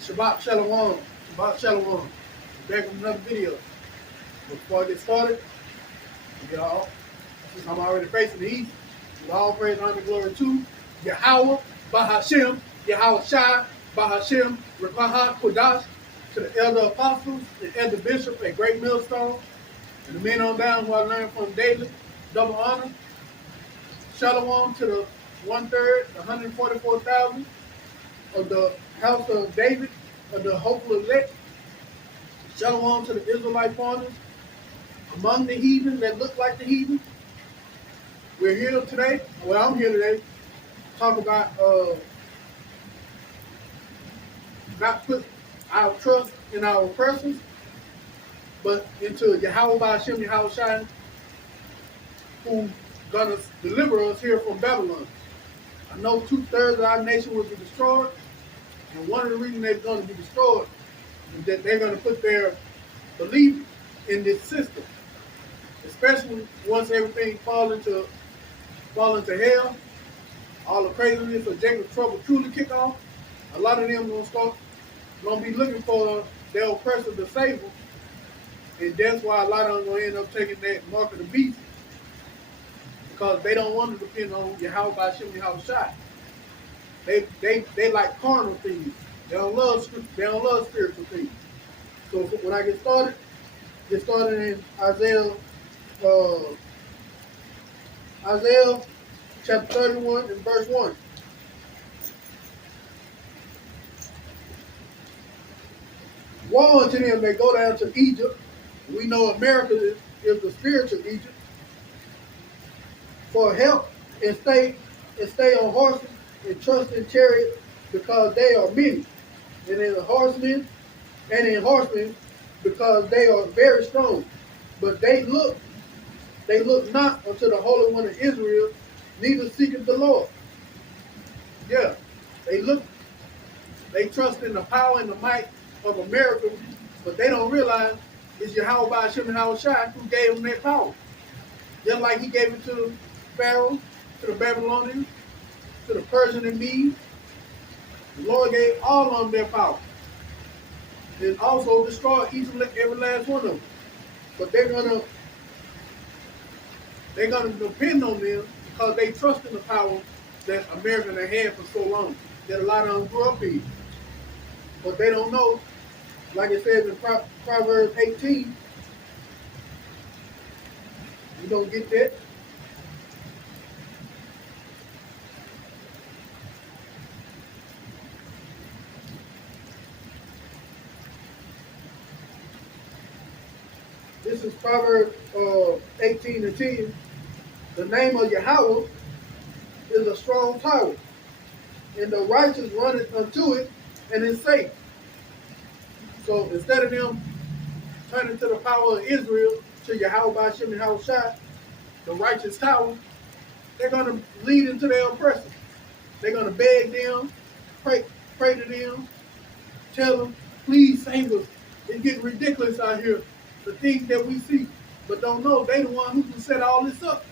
Shabbat Shalom. Shabbat Shalom. Back with another video. Before I get started, y'all, since I'm already facing the east, with all praise, honor, glory to Yahweh, Bahashem, Yahweh Shai, Bahashem, Rekaha Kodash, to the elder apostles, the elder bishop, a great millstone, and the men on down who I learned from daily, double honor. Shalom to the 1/3, 144,000 of the house of David, of the hopeful elect. Shalom to the Israelite foreigners among the heathen that look like the heathen. We're here today. Well, I'm here today to talk about not put our trust in our oppressors, but into Yahweh Hashem, Yahweh Shai, who gonna deliver us here from Babylon. I know 2/3 of our nation will be destroyed, and one of the reasons they're gonna be destroyed is that they're gonna put their belief in this system, especially once everything fall into hell, all the craziness of Jacob's trouble truly kick off. A lot of them gonna be looking for their oppressor to save them, and that's why a lot of them gonna end up taking that mark of the beast, because they don't want to depend on Yahweh Hashem, Yahweh Shai. They like carnal things. They don't love spiritual things. So when I get started in Isaiah chapter 31 and verse 1. Woe unto them that go down to Egypt. We know America is the spiritual Egypt. For help and stay on horses and trust in chariots, because they are many, and in horsemen because they are very strong. But they look not unto the Holy One of Israel, neither seeketh the Lord. Yeah, they trust in the power and the might of America, but they don't realize it's Yahweh Hashem and Yahweh Shai who gave them that power. Just like he gave it to Pharaoh, to the Babylonians, to the Persian and Medes. The Lord gave all of them their power. And also destroyed each and every last one of them. But they're gonna depend on them because they trust in the power that America has had for so long, that a lot of them grew up in. But they don't know, like it says in Proverbs 18, you don't get that. This is Proverbs 18 and 10. The name of Yahweh is a strong tower, and the righteous runneth unto it, and is safe. So instead of them turning to the power of Israel, to Yahweh Hashem and Yahweh Shai, the righteous tower, they're going to lead into their oppressors. They're going to beg them, pray to them, tell them, please save us. It's getting ridiculous out here, the things that we see, but don't know they the one who can set all this up.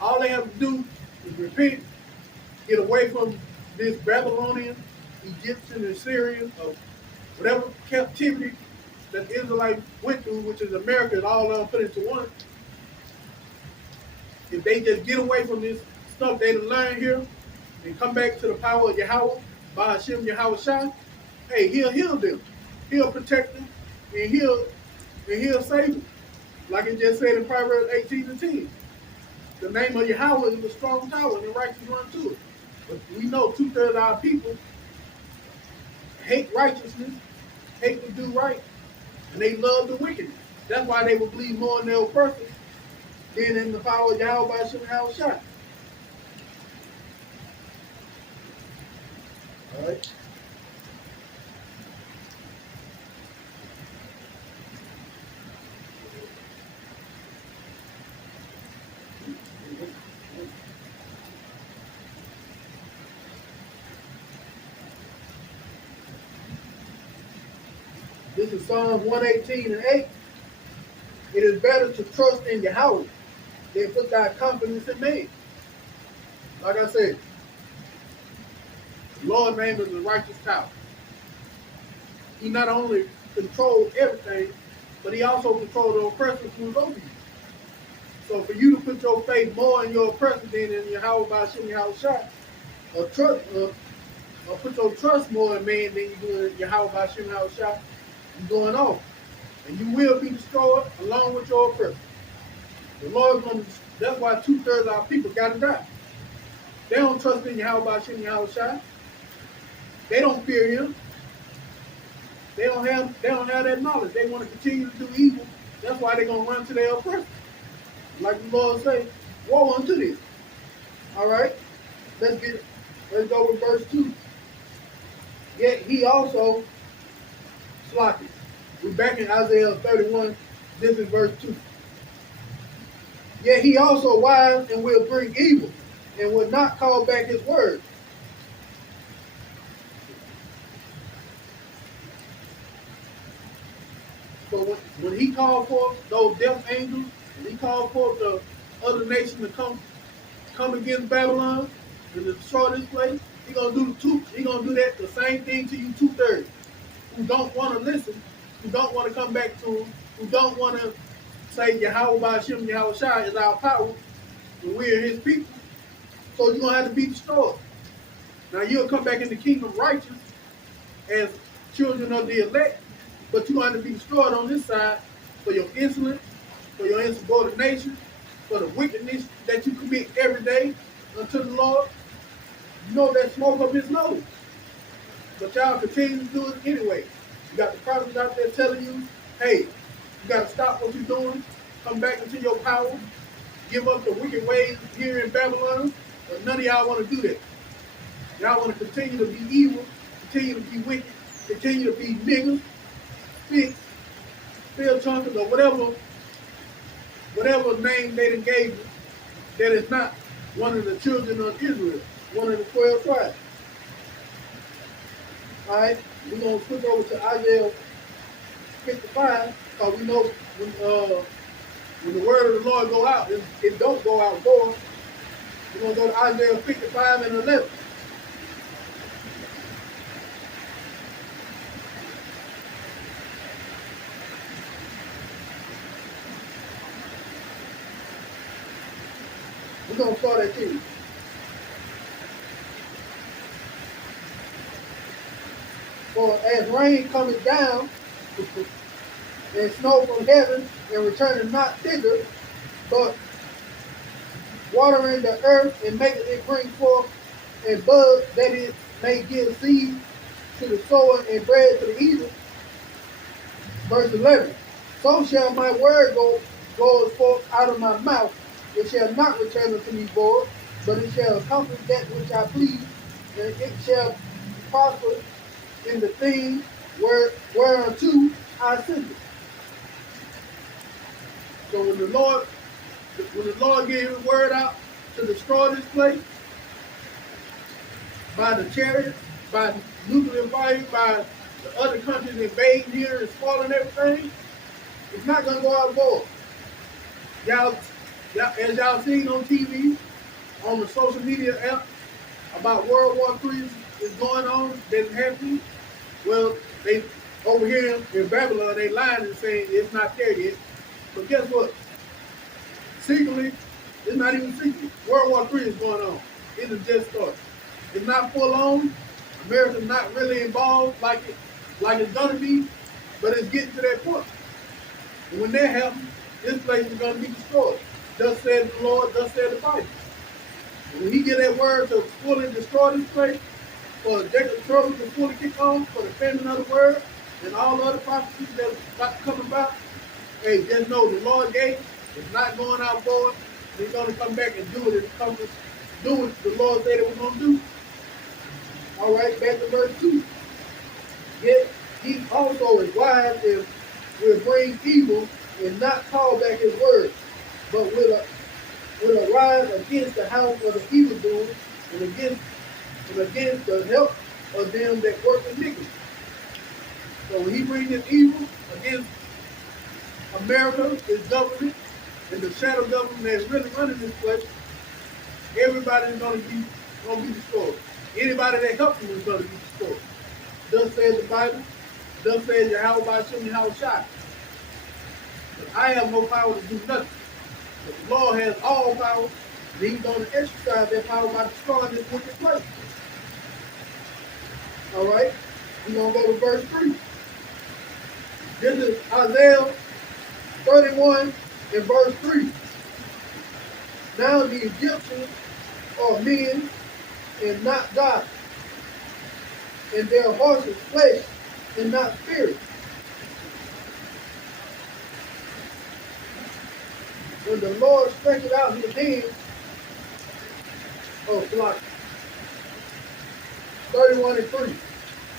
All they have to do is repent, get away from this Babylonian, Egyptian, and Syrian, of whatever captivity that the Israelites went through, which is America, and all of them put into one. If they just get away from this stuff they learned here and come back to the power of Yahweh, by Hashem, Yahweh Shai, hey, he'll heal them. He'll protect them, and he'll save them. Like it just said in Proverbs 18 and 10. The name of Yahweh is a strong tower, and the righteous run to it. But we know 2/3 of our people hate righteousness, hate to do right, and they love the wickedness. That's why they will believe more in their oppressors than in the power of Yahweh Hashem and Yahweh Shai. All right. This is Psalms 118 and 8. It is better to trust in Yahweh than put thy confidence in man. Like I said, The Lord's name is the righteous tower. He not only controls everything, but he also controls the oppressor who's over you. So for you to put your faith more in your oppressor than in Yahweh Ba'Shem Yahweh Shai, or put your trust more in man than you do in Yahweh Ba'Shem Yahweh Shai, you're going off. And you will be destroyed along with your oppressor. The Lord's going to, that's why 2/3 of our people got to die. They don't trust in Yahweh Ba'Shem Yahweh Shai. They don't fear him. They don't have that knowledge. They want to continue to do evil. That's why they're going to run to their oppressor. Like the Lord say, woe unto this. All right? Let's go with verse 2. Yet he also slotted. We're back in Isaiah 31. This is verse 2. Yet he also wise and will bring evil, and will not call back his word. So when he called for those death angels, and he called for the other nation to come against Babylon and to destroy this place, he gonna do that the same thing to you 2/3 who don't want to listen, who don't want to come back to him, who don't want to say Yahweh Ba'Shem Yahweh Shai is our power, and we're his people. So you're gonna have to be destroyed. Now you'll come back in the kingdom righteous as children of the elect, but you're gonna have to be destroyed on this side for your insolence, for your insubordination, for the wickedness that you commit every day unto the Lord. You know that smoke up his nose. But y'all continue to do it anyway. You got the prophets out there telling you, hey, you got to stop what you're doing, come back into your power, give up the wicked ways here in Babylon, but none of y'all want to do that. Y'all want to continue to be evil, continue to be wicked, continue to be niggas, spit, still chunkers, or whatever name they done gave you, that is not one of the children of Israel, one of the 12 tribes. All right, we're going to switch over to Isaiah 55, because we know when the word of the Lord go out, it don't go out void. We're going to go to Isaiah 55 and 11. We're going to start at 2. For as rain cometh down, and snow from heaven, and returning not thither, but watering the earth, and making it bring forth and bud, that it may give seed to the sower and bread to the eater. Verse 11. So shall my word go forth out of my mouth. It shall not return unto me void, but it shall accomplish that which I please, and it shall prosper in the thing whereunto I send it. So when the Lord gave his word out to destroy this place, by the chariots, by nuclear fire, by the other countries invading here and spoiling everything, it's not going to go out void. Y'all, as y'all seen on TV, on the social media app, about World War III is going on, that's happening. Well, they over here in Babylon, they lying and saying it's not there yet. But guess what? Secretly, it's not even secret. World War III is going on. It has just started. It's not full on. America's not really involved like it's gonna be, but it's getting to that point. And when that happens, this place is gonna be destroyed. Thus said the Lord, thus said the Bible. And when he get that word to fully destroy this place, for Jacob's trouble to fully kick on, for the famine of the word, and all the other prophecies that's about to come about, hey, just know the Lord gave it. It's not going out forward. He's going to come back and do it and do what the Lord said it was going to do. All right, back to verse 2. Yet he also is wise and will bring evil and not call back his word, but will arise against the house of the evildoers and against the help of them that work iniquity. So when he brings this evil against America, its government, and the shadow government that's really running this place, everybody's going to be Gonna be destroyed. Anybody that helps you is gonna be destroyed. Thus says the Bible. Thus says Yahweh by Shem Yahweh Shai. But I have no power to do nothing. But the Lord has all power. And he's going to exercise that power by destroying this wicked place. All right? We're going to go to verse 3. This is Isaiah 31 and verse 3. Now the Egyptians are men and not God, and their hearts is flesh and not spirit. When the Lord stretches out his hand, like 31 and 3.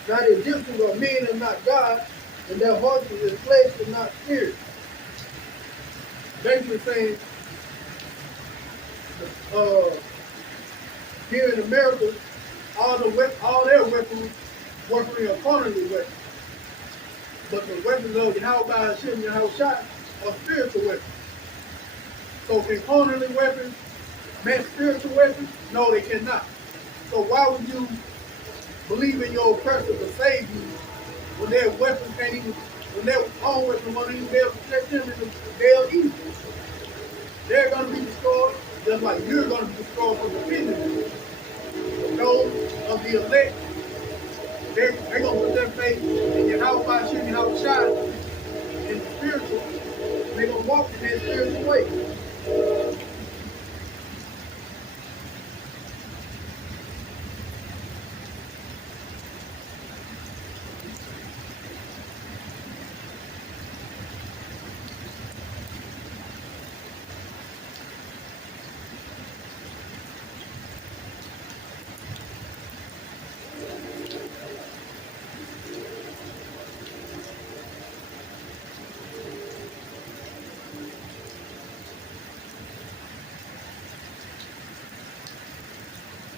Now the Egyptians are men and not God, and their hearts is flesh and not spirit. Basically saying, here in America, all their weapons are carnally weapons. But the weapons of Yahweh by Hashem and Yahweh Shai are spiritual weapons. So can carnally weapons match spiritual weapons? No, they cannot. So why would you believe in your oppressor to save you when their weapons can't even, when their own weapons won't even be able to protect them in the day of evil? They're going to be destroyed just like you're going to be destroyed from defending them. Those of the elect, they're going to put their faith in Yahweh by Hashem, Yahweh Shai, in the spiritual, and they're going to walk in that spiritual way.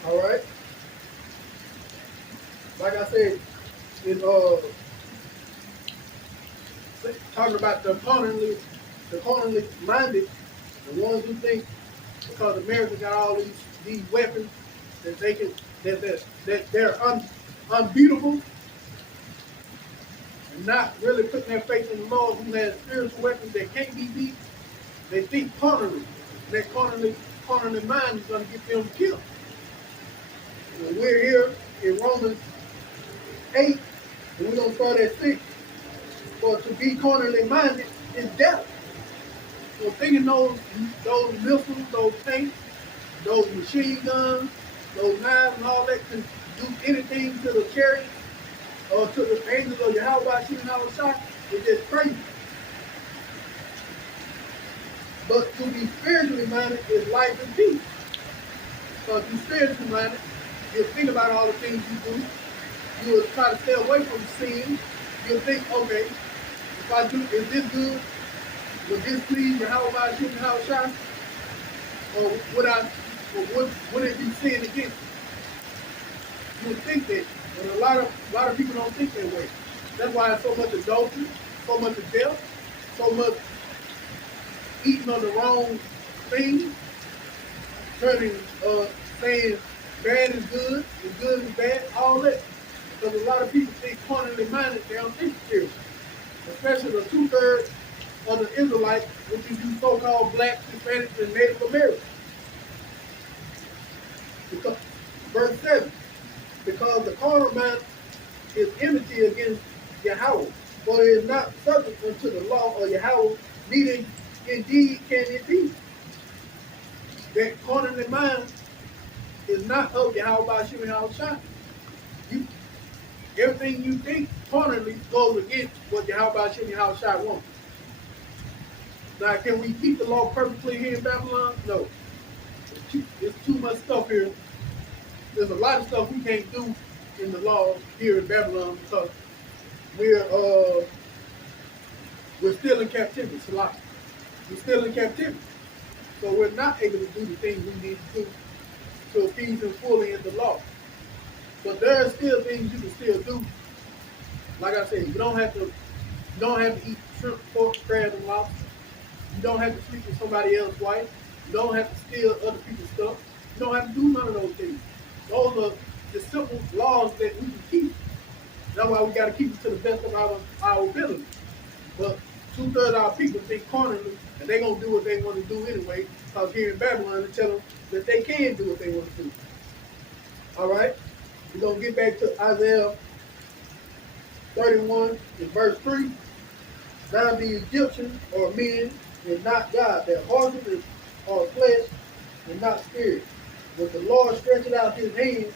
All right. Like I said, in talking about the carnally minded, the ones who think because America got all these weapons that they can that they're unbeatable, and not really putting their faith in the Lord who has spiritual weapons that can't be beat. They think carnally. That carnally mind is going to get them killed. And we're here in Romans 8, and we're going to start at 6. For to be carnally minded is death. So thinking those missiles, those tanks, those machine guns, those knives and all that can do anything to the chariot or to the angels of Yahweh shooting our shot is just crazy. But to be spiritually minded is life and peace. So if you're spiritually minded, you'll think about all the things you do. You'll try to stay away from sin. You'll think, okay, if I do, is this good? Would this please Yahweh Hashem Yahweh Shai? Or would it be sin against you? You would think that, but a lot of people don't think that way. That's why there's so much adultery, so much of death, so much eating on the wrong things, saying bad is good and good is bad, all that. Because a lot of people think carnally minded, they don't think spiritual. Especially the 2/3 of the Israelites, which is you so-called blacks, Hispanics, and Native Americans. Because, verse 7, because the carnal mind is enmity against Yahweh, for it is not subject unto the law of Yahweh, neither indeed can it be. That carnal mind is not of Yahweh by Hashem Yahweh Shai. Everything you think carnally goes against what Yahweh by Hashem Yahweh Shai wants. Now, can we keep the law perfectly here in Babylon? No. There's too much stuff here. There's a lot of stuff we can't do in the law here in Babylon because we're still in captivity. It's a lot. We're still in captivity. So we're not able to do the things we need to do to appease Him fully in the law. But there are still things you can still do. Like I said, you don't have to eat shrimp, pork, crab, and lobster. You don't have to sleep with somebody else's wife. You don't have to steal other people's stuff. You don't have to do none of those things. Those are the simple laws that we can keep. That's why we got to keep it to the best of our ability. But two-thirds of our people think carnally, and they're going to do what they want to do anyway, because here in Babylon, they tell them that they can do what they want to do. All right? We're going to get back to Isaiah 31 in verse 3. Now the Egyptians are men and not God. Their horses are flesh and not spirit. But the Lord stretches out his hand,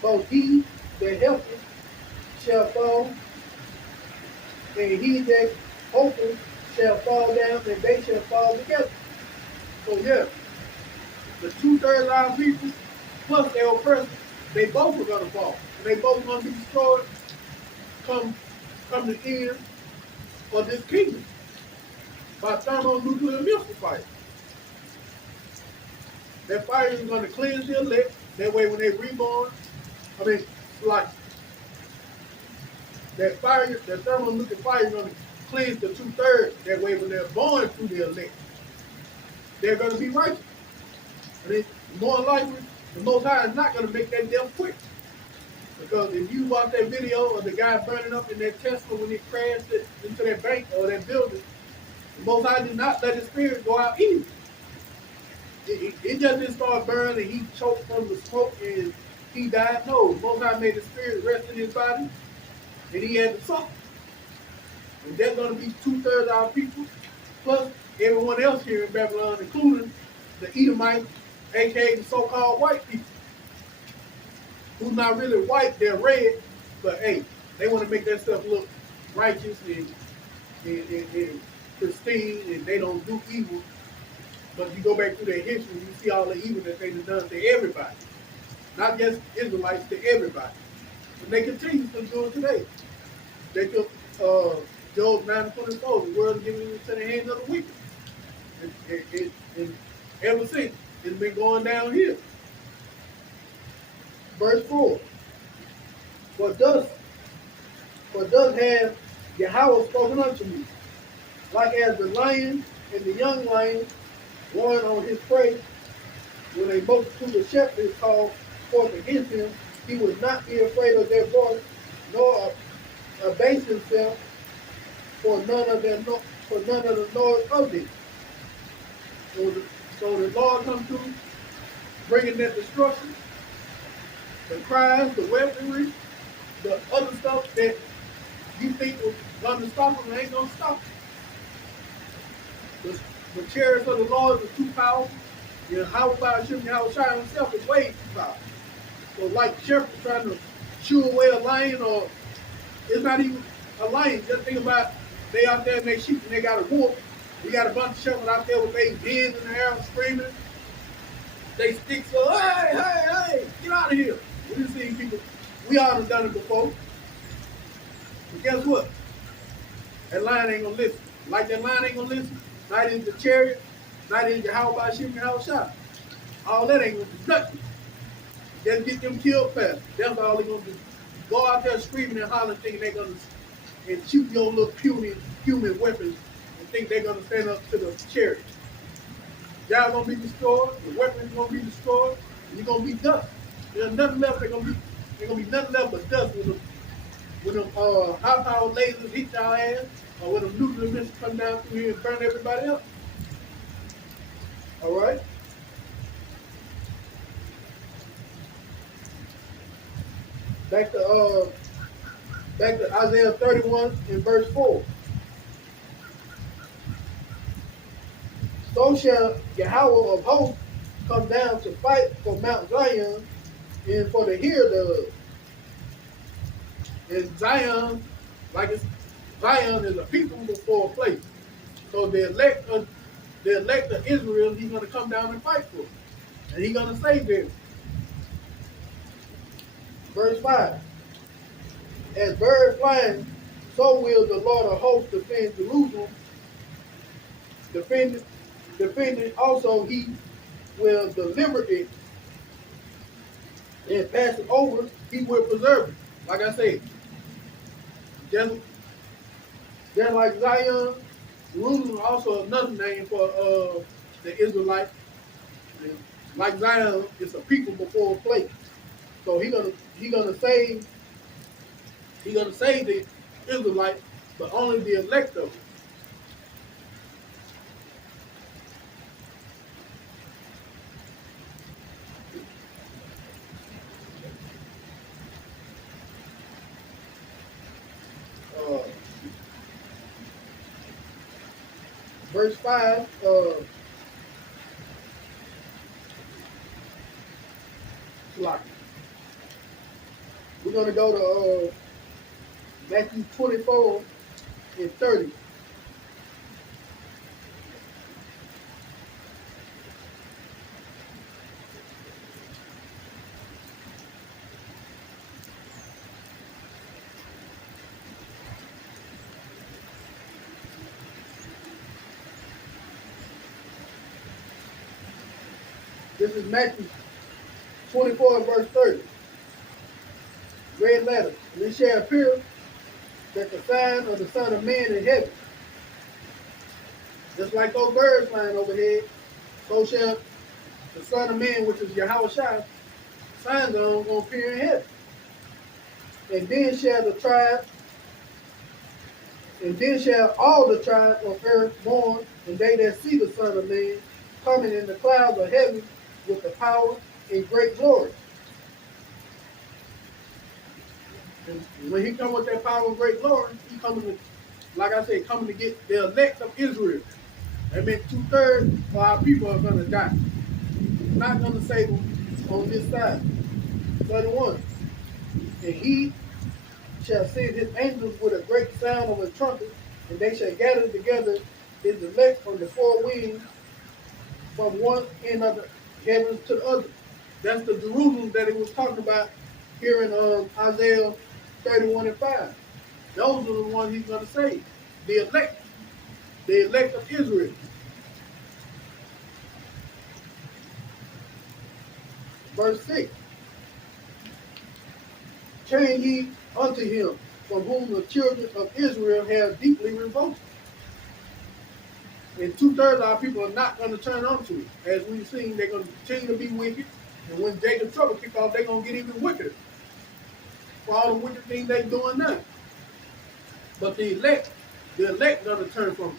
both he that helpeth shall fall, and he that hopeth shall fall down, and they shall fall together. So yeah, the two-thirds of our people, plus their oppressors, they both are going to fall. And they both going to be destroyed come the end of this kingdom by thermonuclear missile fire. That fire is going to cleanse the elect. That way when they reborn, like that fire, that thermonuclear fire is going to cleanse the two-thirds. That way when they're born through the elect, they're going to be righteous. And it's more likely, the Most High is not going to make that death quick. Because if you watch that video of the guy burning up in that Tesla when it crashed into that bank or that building, the Most High did not let his spirit go out either. It just didn't start burning and he choked from the smoke and he died. No, the Most High made the spirit rest in his body and he had to suffer. And that's going to be two-thirds of our people, plus everyone else here in Babylon, including the Edomites, aka the so-called white people. Who's not really white, they're red, but hey, they want to make themselves look righteous and pristine, and they don't do evil. But if you go back through their history, you see all the evil that they've done to everybody. Not just Israelites, to everybody. And they continue to do it today. They took Job 9:24, the world is given into the hands of the wicked. And ever since, it's been going downhill. Verse 4. For thus have Yahweh spoken unto me, like as the lion and the young lion warring on his prey, when a multitude of shepherds is called forth against him, he would not be afraid of their voice, nor abase himself for none of the noise of them. So the Lord comes through, bringing that destruction, the cries, the weaponry, the other stuff that you think was going to stop them, ain't going to stop them. The chariots of the Lord are too powerful. Yahweh himself is way too powerful. So like shepherds trying to shoo away a lion, or it's not even a lion. Just think about they out there and they sheep and they got a wolf. We got a bunch of shepherds out there with their hands in the air screaming. They stick so, hey, get out of here. We seen people, we all have done it before. But guess what? That lion ain't gonna listen. Like that lion ain't gonna listen. Not in the chariot, not in Yahweh. All that ain't gonna do nothing. Just get them killed fast. That's all they're gonna do. Go out there screaming and hollering, thinking they're gonna and shoot your little puny human weapons and think they're gonna stand up to the chariot. Y'all gonna be destroyed, the weapons gonna be destroyed, and you're gonna be dust. There's nothing left, there's gonna be nothing left but dust when them high-power lasers hit y'all ass, or when them nuclear missiles come down through here and burn everybody up. All right? Back to Isaiah 31 in verse 4. So shall Yahweh of hosts come down to fight for Mount Zion and for the hear thereof. And Zion, Zion is a people before a place. So the elect of Israel, he's going to come down and fight for them. And he's going to save them. Verse 5. As birds flying, so will the Lord of hosts defend Jerusalem. Defending also he will deliver it and pass it over, he will preserve it. Like I said, just like Zion, Jerusalem also another name for the Israelites. Like Zion, it's a people before a place. So he gonna save the Israelites, but only the elect of them. Uh, verse 5, we're gonna go to Matthew 24 and 30. This is Matthew 24 and verse 30. Red letter. And it shall appear that the sign of the Son of Man in heaven, just like those birds flying overhead, so shall the Son of Man, which is Yahweh Shai, signs on going to appear in heaven. And then shall the tribe, and then shall all the tribes of earth mourn, and they that see the Son of Man coming in the clouds of heaven with the power and great glory. And when he come with that power and great glory, he coming to, like I said, coming to get the elect of Israel. That meant 2/3 of our people are going to die. He's not going to save them on this side. 31. And he shall send his angels with a great sound of a trumpet, and they shall gather together his elect from the four winds, from one end of the heavens to the other. That's the Jerusalem that he was talking about here in Isaiah 31 and 5. Those are the ones he's going to save. The elect of Israel. Verse 6. Turn ye unto him, from whom the children of Israel have deeply revolted. And 2/3 of our people are not going to turn unto it. As we've seen, they're going to continue to be wicked. And when Jacob's trouble kick off, they're going to get even wickeder for all the wicked things they're doing now. But the elect going to turn from it.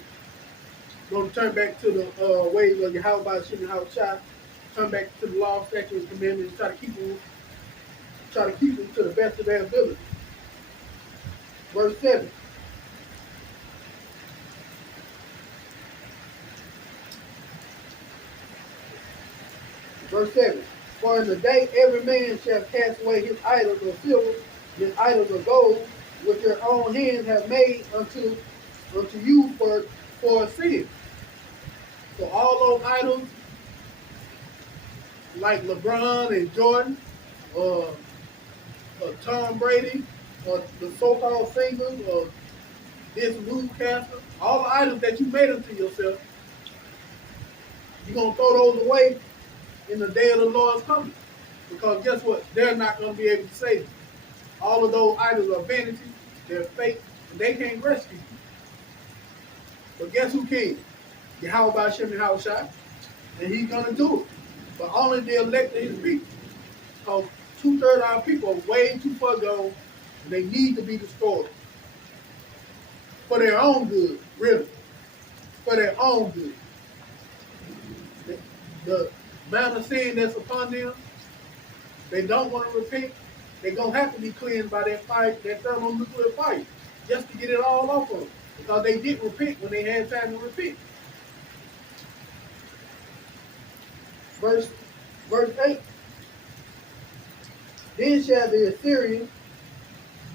Going to turn back to the ways of Yahweh by Shem Yahweh Shai, turn back to the law, statutes, and commandments, try to keep them to the best of their ability. Verse 7. Verse 7. For in the day every man shall cast away his idols of silver, his idols of gold, which your own hands have made unto you for a sin. So all those idols, like LeBron and Jordan, Tom Brady, or the so-called singers, or this newscaster, all the idols that you made unto yourself, you're going to throw those away in the day of the Lord's coming. Because guess what? They're not going to be able to save you. All of those idols are vanity, they're fake, and they can't rescue you. But guess who can? Yahweh by Shem Yahweh Shai. And he's going to do it. But only the elect of his people. Because 2/3 of our people are way too far gone, and they need to be destroyed. For their own good, really. For their own good. The amount of sin that's upon them, they don't want to repent. They're going to have to be cleansed by that fire, that thermonuclear fire, just to get it all off of them. Because they didn't repent when they had time to repent. Verse 8. Then shall the Assyrian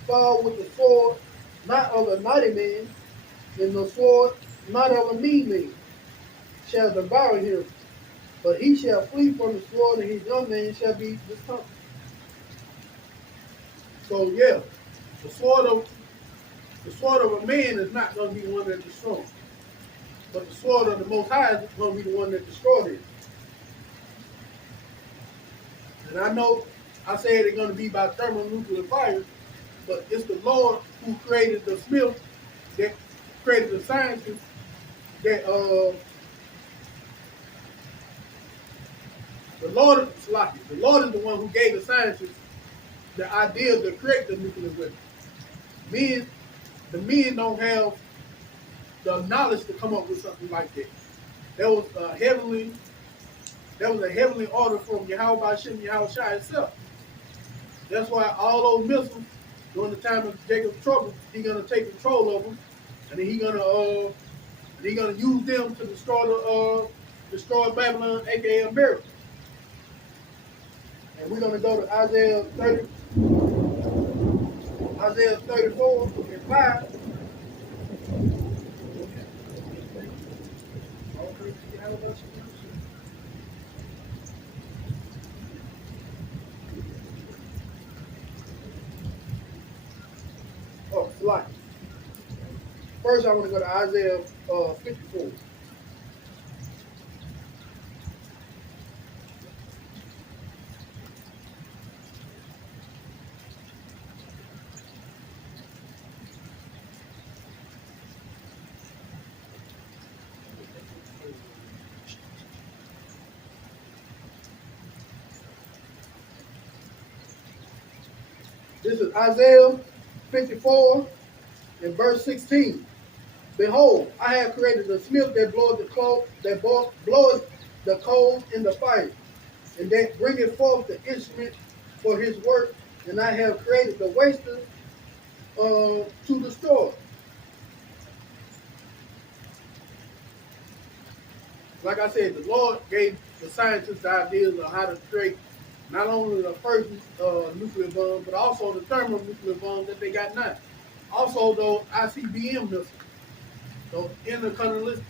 fall with the sword, not of a mighty man, and the sword not of a mean man, shall devour him. But he shall flee from the sword, and his young man shall be discomfited. So yeah, the sword of a man is not going to be the one that destroys. But the sword of the Most High is going to be the one that destroys it. And I know I said it's going to be by thermonuclear fire, but it's the Lord who created the smith, that created the scientists, that the Lord is the one who gave the scientists the idea to create the nuclear weapon. Men, the men don't have the knowledge to come up with something like that. That was a heavenly, that was a heavenly order from Yahweh Hashem Yahweh Shai itself. That's why all those missiles during the time of Jacob's trouble, he's gonna take control of them, and then he's gonna use them to destroy Babylon, aka America. And we're gonna go to Isaiah 34 and 5. Oh, slide. First, I want to go to Isaiah 54. This is Isaiah 54 and verse 16. Behold, I have created a smith that bloweth the coals in the fire, and that bringeth forth the instrument for his work, and I have created the waster to destroy. Like I said, the Lord gave the scientists the ideas of how to create not only the first nuclear bomb, but also the thermonuclear bomb that they got now. Also, those ICBM missiles, those intercontinental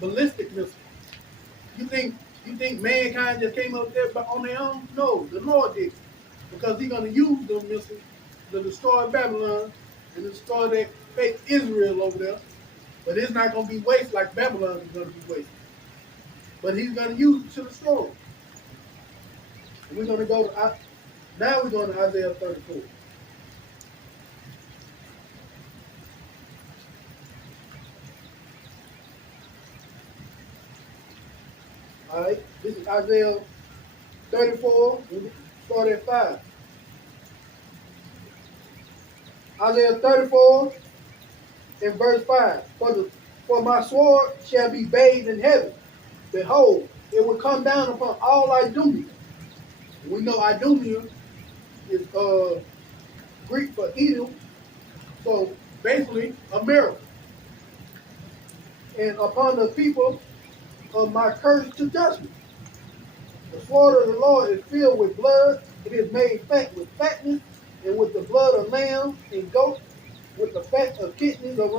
ballistic missiles. You think mankind just came up there on their own? No, the Lord did, because He's going to use those missiles to destroy Babylon and destroy that fake Israel over there. But it's not going to be waste like Babylon is going to be wasted. But He's going to use it to destroy it. And we're going to go to now we're going to Isaiah 34. All right, this is Isaiah 34. We start at 5. Isaiah 34 in verse 5. For my sword shall be bathed in heaven. Behold, it will come down upon all Idumea. We know Idumea is Greek for Edom, so basically America. And upon the people of my curse to judgment. The sword of the Lord is filled with blood. It is made fat with fatness, and with the blood of lambs and goats, with the fat of kidneys of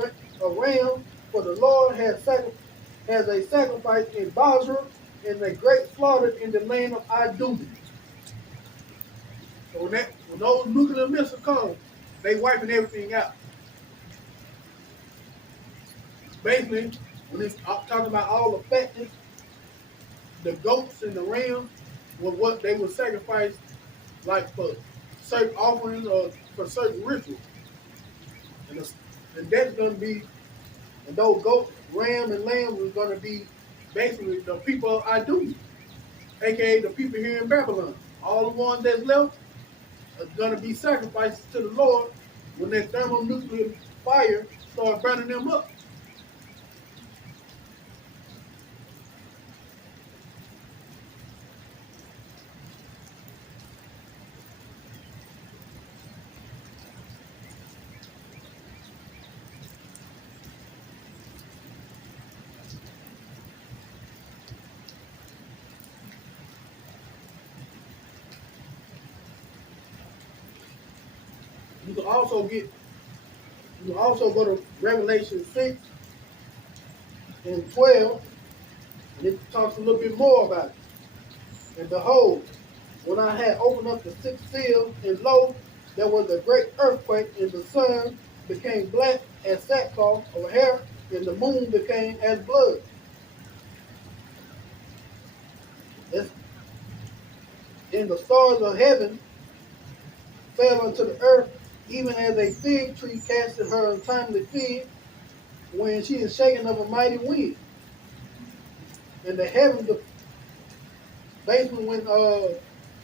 rams. For the Lord has a sacrifice in Basra, and a great slaughter in the land of Idumea. So when those nuclear missiles come, they wiping everything out. Basically, when it's talking about all the fatness, the goats and the rams were what they would sacrifice, like for certain offerings or for certain rituals. And that's going to be, and those goats, ram, and lambs is going to be basically the people of Idumea, aka the people here in Babylon. All the ones that's left are going to be sacrifices to the Lord when that thermonuclear fire starts burning them up. You can also go to Revelation 6 and 12, and it talks a little bit more about it. And behold, when I had opened up the sixth seal, and lo, there was a great earthquake, and the sun became black as sackcloth or hair, and the moon became as blood. And the stars of heaven fell unto the earth, even as a fig tree casteth her untimely fig when she is shaken of a mighty wind. And the heavens, basically when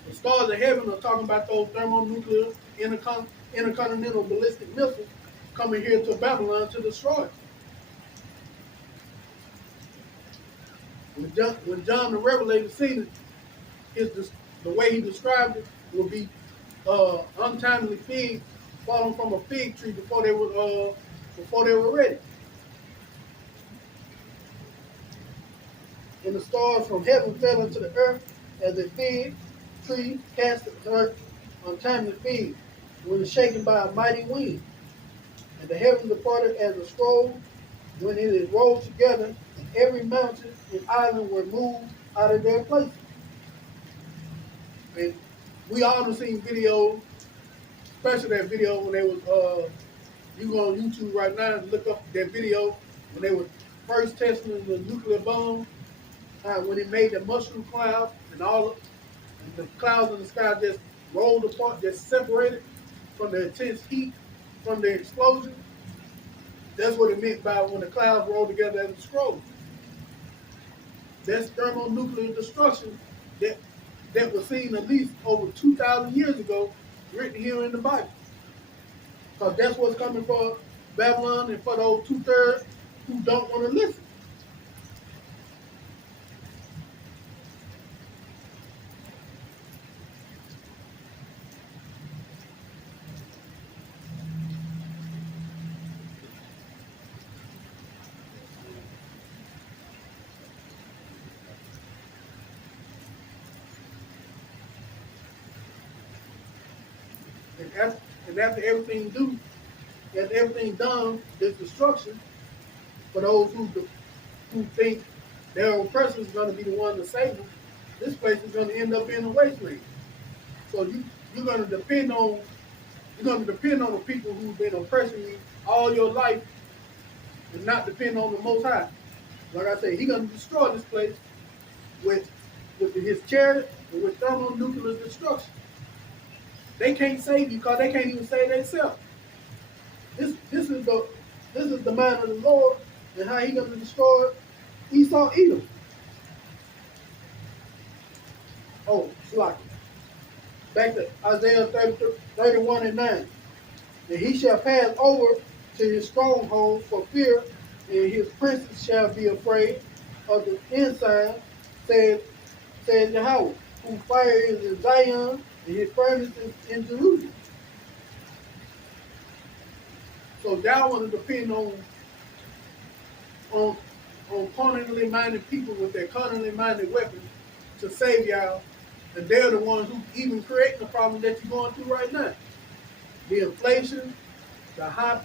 The stars of heaven are talking about those thermonuclear intercontinental ballistic missiles coming here to Babylon to destroy it. When John the Revelator seen it, the way he described it would be untimely figs falling from a fig tree before they were ready. And the stars from heaven fell into the earth as a fig tree cast her untimely fig when it's shaken by a mighty wind. And the heavens departed as a scroll when it is rolled together, and every mountain and island were moved out of their places. And we all have seen videos, especially that video when they was you go on YouTube right now and look up that video when they were first testing the nuclear bomb, when it made the mushroom cloud and the clouds in the sky just rolled apart, just separated from the intense heat from the explosion. That's what it meant by when the clouds rolled together as a scroll. That's thermonuclear destruction that was seen at least over 2,000 years ago, written here in the Bible. Because that's what's coming for Babylon and for those 2/3 who don't want to listen. And after everything done, this destruction, for those who think their oppressor is going to be the one to save them, this place is going to end up being a wasteland. So you're going to depend on the people who've been oppressing you all your life, and not depend on the Most High. Like I said, He's going to destroy this place with His chariot and with thermonuclear destruction. They can't save you because they can't even save themselves. This is the mind of the Lord and how He's going to destroy Esau, Edom. Oh, Slack. Back to Isaiah 31 and 9. And he shall pass over to his stronghold for fear, and his princes shall be afraid of the ensign, said Yahweh, whose fire is in Zion, and his furnace is in Jerusalem. So y'all want to depend on carnally minded people with their carnally minded weapons to save y'all, and they're the ones who even creating the problem that you're going through right now. The inflation, the high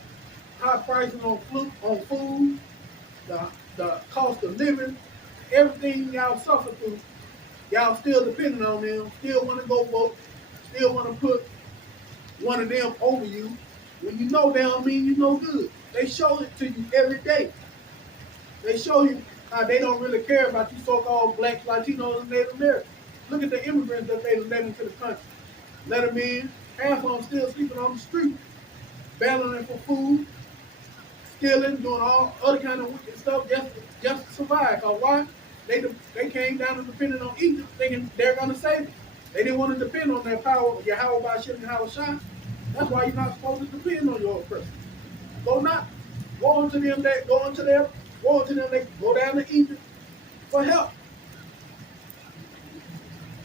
prices on food, the cost of living, everything y'all suffer through, y'all still depending on them, still want to go vote, still want to put one of them over you, when you know they don't mean you no good. They show it to you every day. They show you how they don't really care about you so-called blacks, Latinos, and Native Americans. Look at the immigrants that they let into the country. Let them in, half of them still sleeping on the street, battling for food, stealing, doing all other kind of wicked stuff just to survive. Because why? They came down and depended on Egypt, thinking they're going to save them. They didn't want to depend on their power, Yahweh by Shem Yahweh Shai. That's why you're not supposed to depend on your oppressor. Go on to them, they go down to Egypt for help.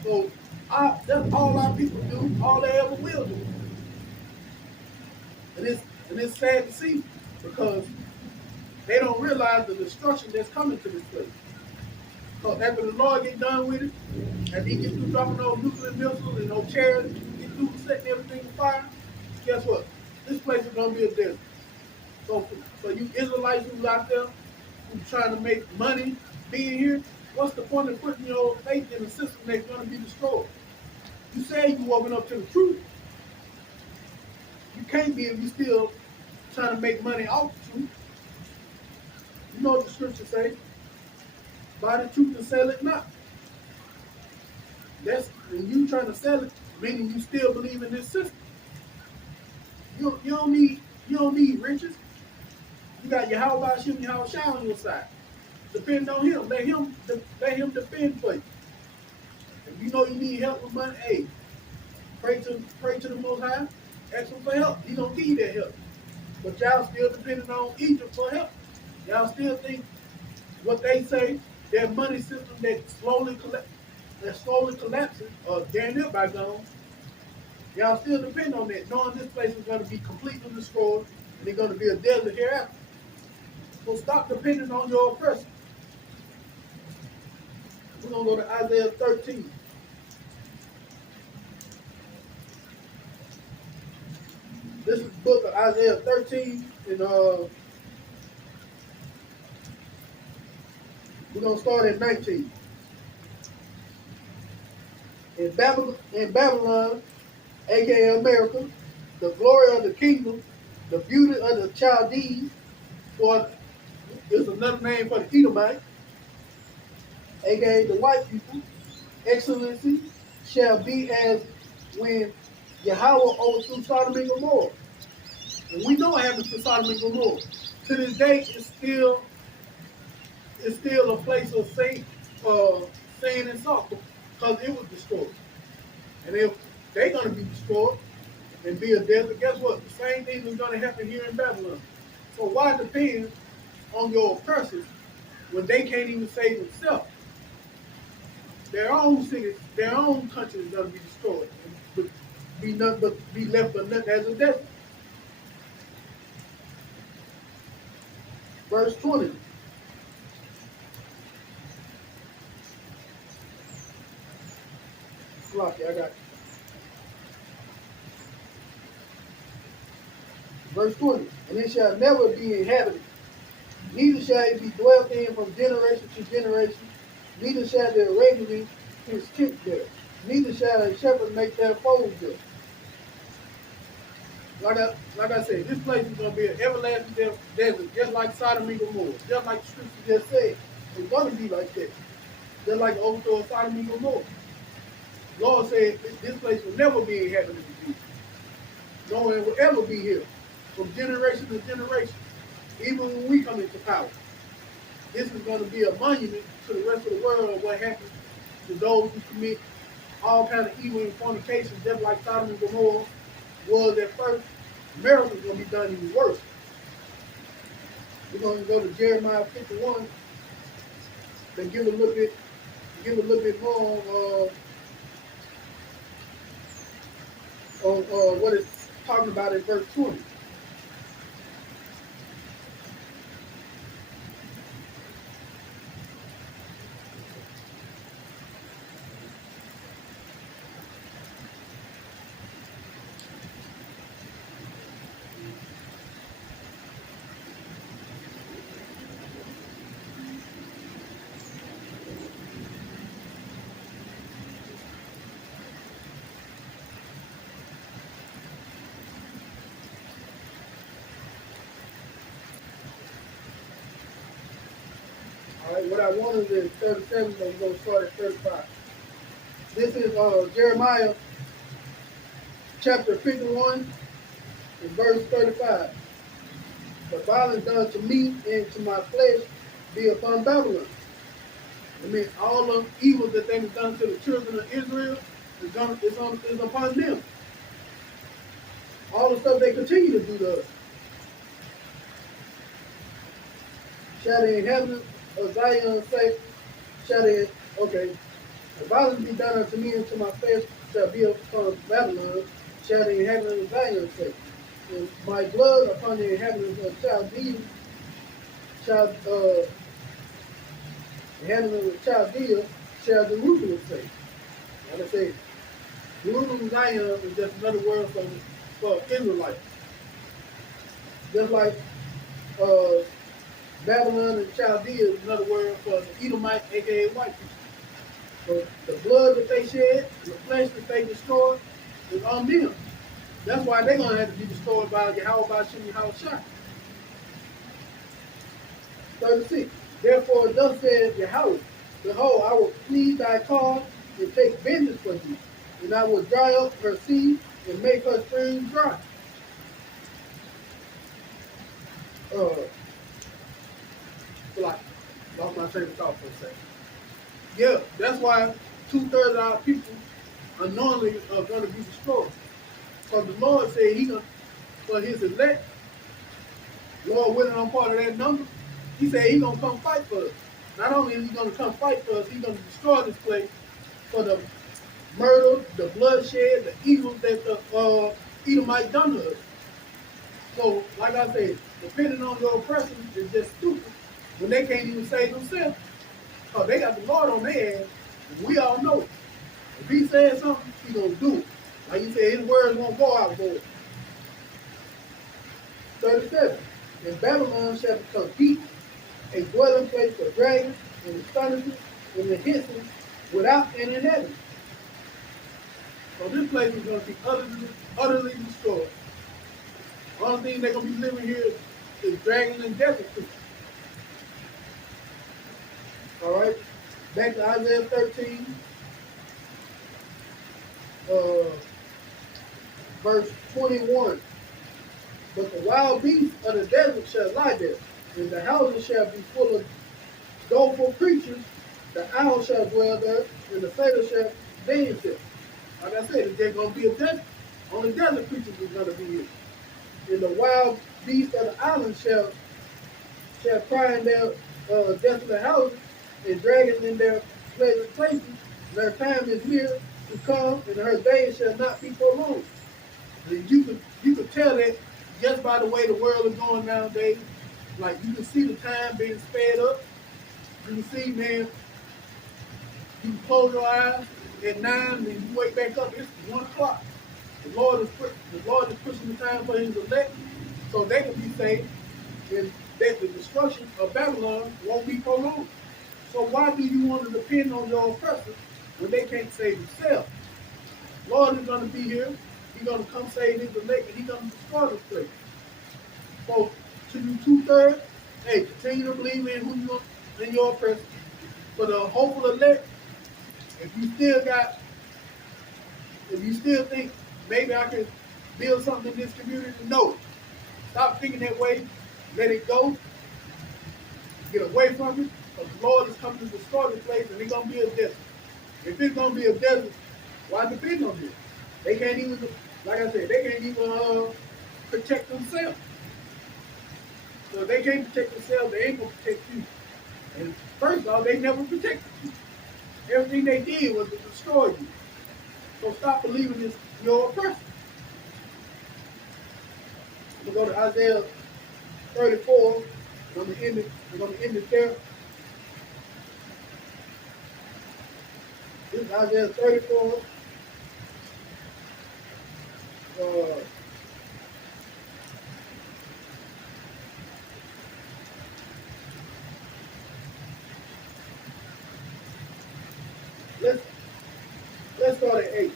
So that's all our people do, all they ever will do. And it's sad to see, because they don't realize the destruction that's coming to this place. Because after the Lord get done with it, and He gets through dropping those nuclear missiles and those chariots, get through setting everything on fire, guess what? This place is going to be a desert. So you Israelites who's out there, who's trying to make money being here, what's the point of putting your faith in a system that's going to be destroyed? You say you woken up to the truth. You can't be if you still trying to make money off the truth. You know what the scripture says? Buy the truth and sell it not. That's when you trying to sell it, meaning you still believe in this system. You don't need riches. You got Yahweh by Shem Yahweh Shai on your side. Depend on Him. Let him defend for you. If you know you need help with money, hey, pray to the Most High, ask him for help. He gonna give you that help. But y'all still depending on Egypt for help. Y'all still think what they say, their money system that slowly collapsing, or damn near by gone. Y'all still depend on that, knowing this place is going to be completely destroyed and they're going to be a desert hereafter. So stop depending on your oppressor. We're going to go to Isaiah 13. This is the book of Isaiah 13, and we're going to start at 19. In Babylon, aka America, the glory of the kingdom, the beauty of the Chaldees, or is another name for the Edomite, aka the white people, excellency shall be as when Yahweh overthrew Sodom and Gomorrah. And we know what happened to Sodom and Gomorrah. To this day, it's still a place of sand and salt because it was destroyed. And if they're going to be destroyed and be a desert, guess what? The same thing is going to happen here in Babylon. So why depend on your oppressors when they can't even save themselves? Their own cities, their own country is going to be destroyed and be nothing but be left but nothing as a desert. Verse 20. Sloppy, I got you. Verse 20. And it shall never be inhabited, neither shall it be dwelt in from generation to generation, neither shall their ravening his tent there, neither shall a shepherd make their foes there. Like I said, this place is going to be an everlasting desert, just like Sodom and Gomorrah, just like the scripture just said. It's going to be like that, just like the overthrow of Sodom and Gomorrah. Lord said this place will never be inhabited again. No one will ever be here from generation to generation, even when we come into power. This is going to be a monument to the rest of the world of what happens to those who commit all kinds of evil and fornication, just like Sodom and Gomorrah was at first. America is going to be done even worse. We're going to go to Jeremiah 51 and give a little bit more on what it's talking about in verse 20. All right, what I wanted is 37, but we're going to start at 35. This is Jeremiah chapter 51 and verse 35. The violence done to me and to my flesh be upon Babylon. I mean, all the evil that they have done to the children of Israel is upon them. All the stuff they continue to do to us. Shall the inhabitants of Zion say, okay, the violence be done unto me and to my flesh shall be upon Babylon, shall the inhabitants of Zion say. And my blood upon the inhabitants of Chaldea shall Jerusalem say. Like I say, Jerusalem Zion is just another word for Israelites. Just like Babylon and Chaldea is another word for the Edomite, aka white people. So the blood that they shed, the flesh that they destroyed, is on them. That's why they're going to have to be destroyed by Yahweh Shai. 36. Therefore, thus says Yahweh, behold, I will plead thy cause and take vengeance for thee, and I will dry up her sea and make her springs dry. So like, lost my train of thought for a second. Yeah, that's why 2/3 of our people unknowingly are going to be destroyed. Because the Lord said He gonna for His elect, Lord willing, I'm part of that number. He said He gonna come fight for us. Not only is He gonna come fight for us, He's gonna destroy this place for the murder, the bloodshed, the evil that the Edomite done to us. So, like I said, depending on your oppression is just stupid when they can't even save themselves. Because they got the Lord on their ass, and we all know it. If He says something, He gonna do it. Like He said, His words won't go out void. 37. And Babylon shall become deep, a dwelling place for dragons and astonishment and the hissing without an inhabitant. So this place is going to be utterly destroyed. The only thing they're going to be living here is dragons and desert creatures. All right. Back to Isaiah 13, verse 21. But the wild beasts of the desert shall lie there, and the houses shall be full of doleful creatures. The owl shall dwell there, and the satyr shall dance there. Like I said, it's just going to be a desert. Only desert creatures is going to be here. And the wild beasts of the island shall cry in their desolate houses, and dragons in their pleasant places. Their time is near to come, and her days shall not be prolonged. And you could tell that just by the way the world is going nowadays. Like you can see the time being sped up. You can see, man, you can close your eyes at 9 and you wake back up, it's 1 o'clock. The Lord is pushing the time for His elect so they can be saved, and that the destruction of Babylon won't be prolonged. So why do you want to depend on your oppressors when they can't save themselves? Lord is going to be here. He's going to come save His elect, and He's going to destroy this place. So to you 2/3, hey, continue to believe in your oppressors. For the hopeful elect, if you still think maybe I can build something in this community, no. Stop thinking that way. Let it go. Get away from it. Because the Lord is coming to destroy this place, and it's going to be a desert. If it's going to be a desert, why depend on this? They can't even, like I said, they can't even protect themselves. So if they can't protect themselves, they ain't going to protect you. And first of all, they never protected you. Everything they did was to destroy you. So stop believing in your oppressor. We're going to go to Isaiah 34. We're going to end it there. This is Isaiah 34. Let's start at 8.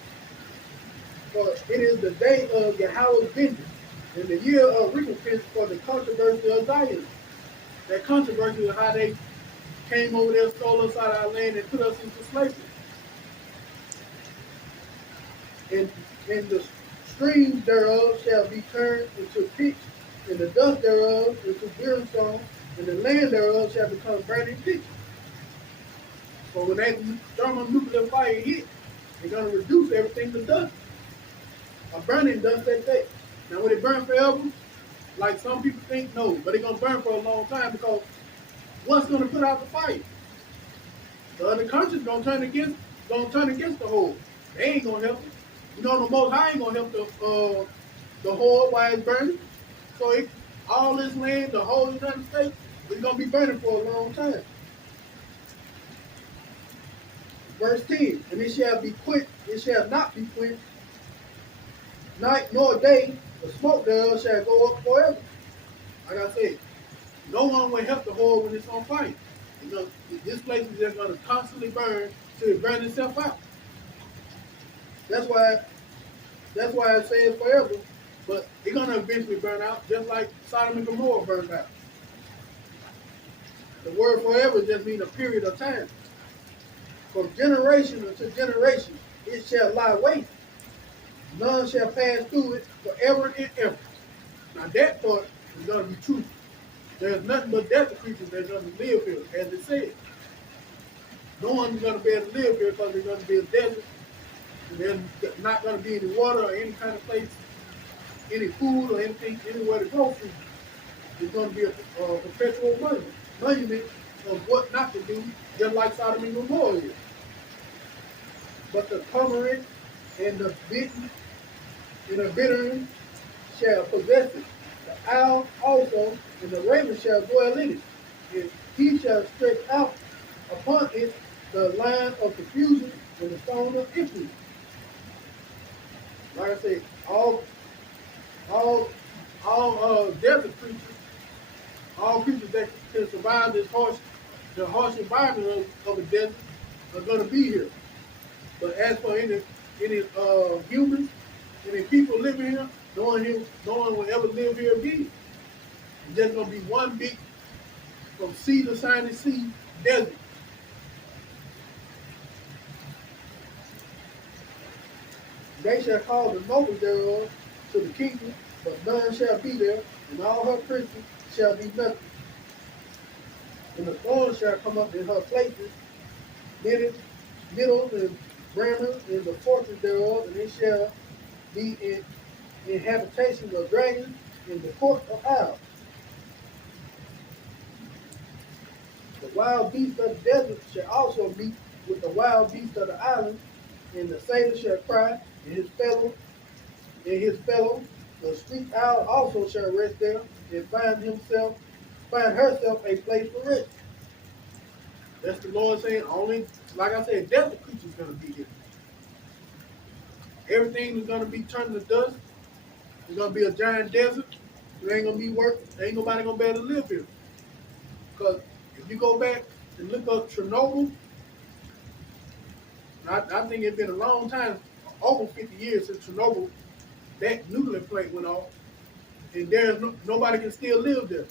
For it is the day of Yahweh's vengeance, and the year of recompense for the controversy of Zion. That controversy of how they came over there, stole us out of our land, and put us into slavery. And the streams thereof shall be turned into pitch, and the dust thereof into brimstone, and the land thereof shall become burning pitch. So when that thermonuclear fire hit, they're going to reduce everything to dust. A burning dust that day. Now, will it burn forever? Like some people think, no. But it's going to burn for a long time because what's going to put out the fire? The other countries going to turn against the whole. They ain't going to help it. You know, the Most High ain't going to help the whole while it's burning. So all this land, the whole United States, is going to be burning for a long time. Verse 10, and it shall not be quenched, night nor day, the smoke thereof shall go up forever. Like I said, no one will help the whole when it's on fire. You know, this place is just going to constantly burn till it burns itself out. That's why it says forever, but it's going to eventually burn out, just like Sodom and Gomorrah burned out. The word forever just means a period of time. From generation unto generation, it shall lie waste. None shall pass through it forever and ever. Now that part is going to be true. There's nothing but desert creatures that's going to live here, as it said. no one's going to be able to live here because there's going to be a desert. And there's not going to be any water or any kind of place, any food or anything, anywhere to go to. It's going to be a perpetual monument of what not to do, just like Sodom and Gomorrah is. But the cormorant and the bitten and the bittern shall possess it. The owl also and the raven shall dwell in it. And he shall stretch out upon it the line of confusion and the stone of iniquity. Like I say, all desert creatures, all creatures that can survive this the harsh environment of a desert are going to be here. But as for any humans, any people living here, no one will ever live here again. It's just going to be one big, from sea to shining sea, desert. They shall call the nobles thereof to the kingdom, but none shall be there, and all her princes shall be nothing. And the thorns shall come up in her places, nettles and brambles in the fortress thereof, and it shall be in habitations of dragons in the court of owls. The wild beasts of the desert shall also meet with the wild beasts of the island, and the sailor shall cry, and his fellow, the street owl also shall rest there, and find herself a place for rest. That's the Lord saying, only, like I said, desert creatures gonna be here. Everything is gonna be turned to dust. It's gonna be a giant desert. There ain't gonna be work. Ain't nobody gonna be able to live here. Because if you go back and look up Chernobyl, I think it's been a long time, over 50 years since Chernobyl, that nuclear plant went off, and nobody can still live there.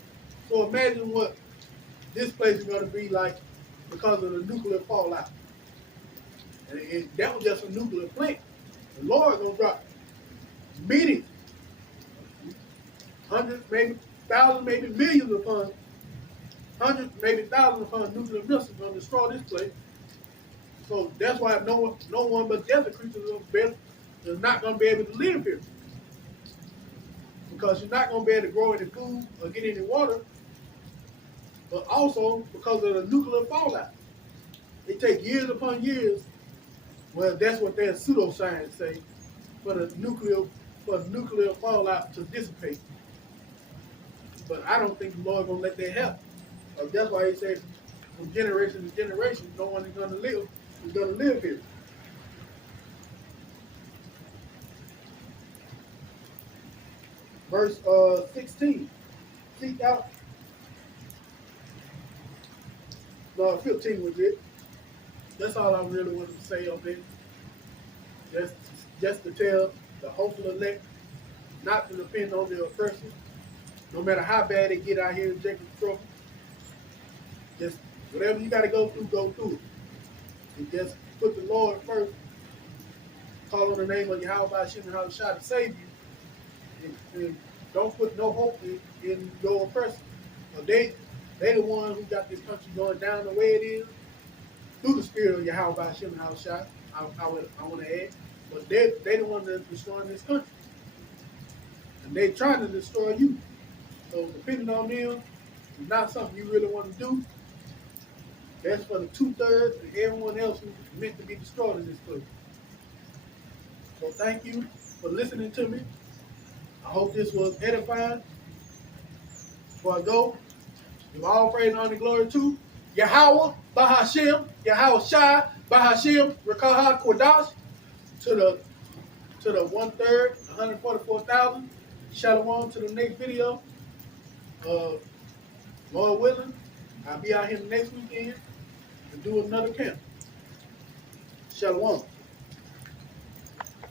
So imagine what this place is going to be like because of the nuclear fallout. And that was just a nuclear plant. The Lord going to drop many, hundreds, maybe thousands, maybe millions upon, hundreds, maybe thousands upon nuclear missiles going to destroy this place. So that's why no one but desert creatures is not going to be able to live here. Because you're not going to be able to grow any food or get any water, but also because of the nuclear fallout. It takes years upon years, well, that's what their pseudoscience say, for the nuclear fallout to dissipate. But I don't think the Lord going to let that happen. That's why he said, from generation to generation, no one is going to live here. Verse 16. Seek out. No, 15 was it. That's all I really wanted to say of it. Just to tell the hopeful elect not to depend on the oppressor, no matter how bad they get out here in Jacob's trouble. Just whatever you got to go through it. And just put the Lord first. Call on the name of Yahweh Hashem and Hashah to save you. And don't put no hope in your oppressor. They the ones who got this country going down the way it is through the spirit of Yahweh Hashem and Hashah. I want to add, but they the ones that's destroying this country, and they trying to destroy you. So depending on them, it's not something you really want to do. That's for the 2/3 and everyone else who's meant to be destroyed in this place. So thank you for listening to me. I hope this was edifying. Before I go, give all praise and honor and glory to Yahweh, Bahashem, Yahweh Shai, Bahashem, Rekaha Kodash, to the 1/3, 144,000. Shalom to the next video. Lord willing, I'll be out here next weekend to do another camp. Shalom.